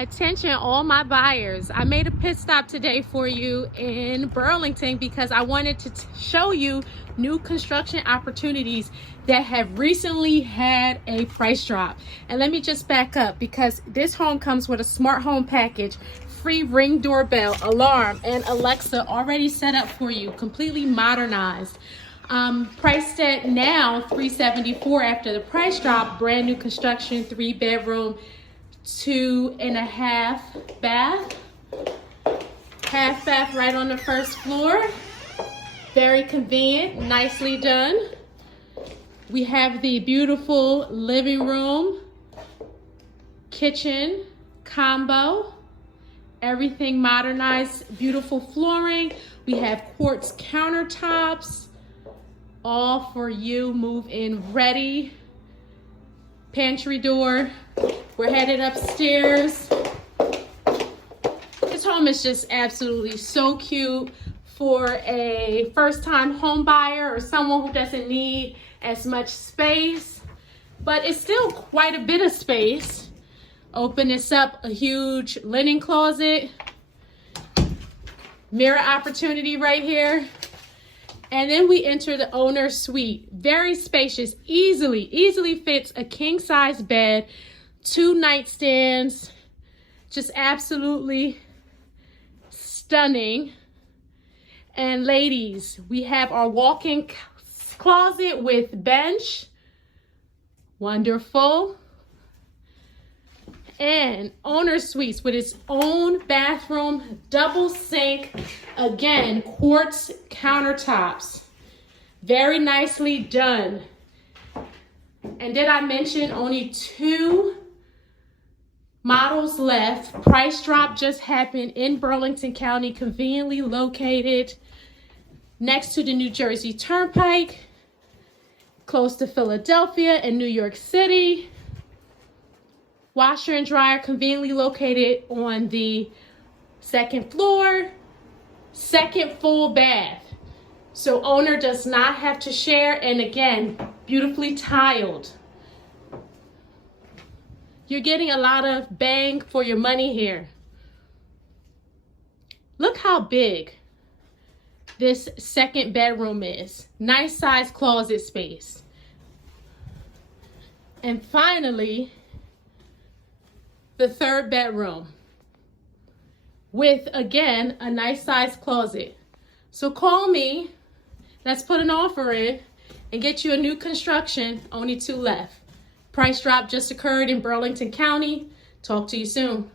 Attention all my buyers. I made a pit stop today for you in Burlington because I wanted to show you new construction opportunities that have recently had a price drop. And let me just back up because this home comes with a smart home package, free Ring doorbell, alarm, and Alexa already set up for you, completely modernized. Priced at now $374 after the price drop, brand new construction, 3-bedroom, 2.5 bath, half bath right on the first floor. Very convenient, nicely done. We have the beautiful living room, kitchen combo, everything modernized, beautiful flooring. We have quartz countertops, all for you, move in ready. Pantry door. We're headed upstairs. This home is just absolutely so cute for a first-time home buyer or someone who doesn't need as much space, but it's still quite a bit of space. Open this up, a huge linen closet, mirror opportunity right here. And then we enter the owner's suite. Very spacious, easily fits a king-size bed, 2 nightstands, just absolutely stunning. And ladies, we have our walk-in closet with bench. Wonderful. And owner's suites with its own bathroom, double sink, again, quartz countertops. Very nicely done. And did I mention only 2 models left? Price drop just happened in Burlington County, conveniently located next to the New Jersey Turnpike, close to Philadelphia and New York City. Washer and dryer conveniently located on the 2nd floor, 2nd full bath. So owner does not have to share, and again, beautifully tiled. You're getting a lot of bang for your money here. Look how big this 2nd bedroom is. Nice size closet space. And finally, the 3rd bedroom with, again, a nice size closet. So call me, let's put an offer in and get you a new construction, only 2 left. Price drop just occurred in Burlington County. Talk to you soon.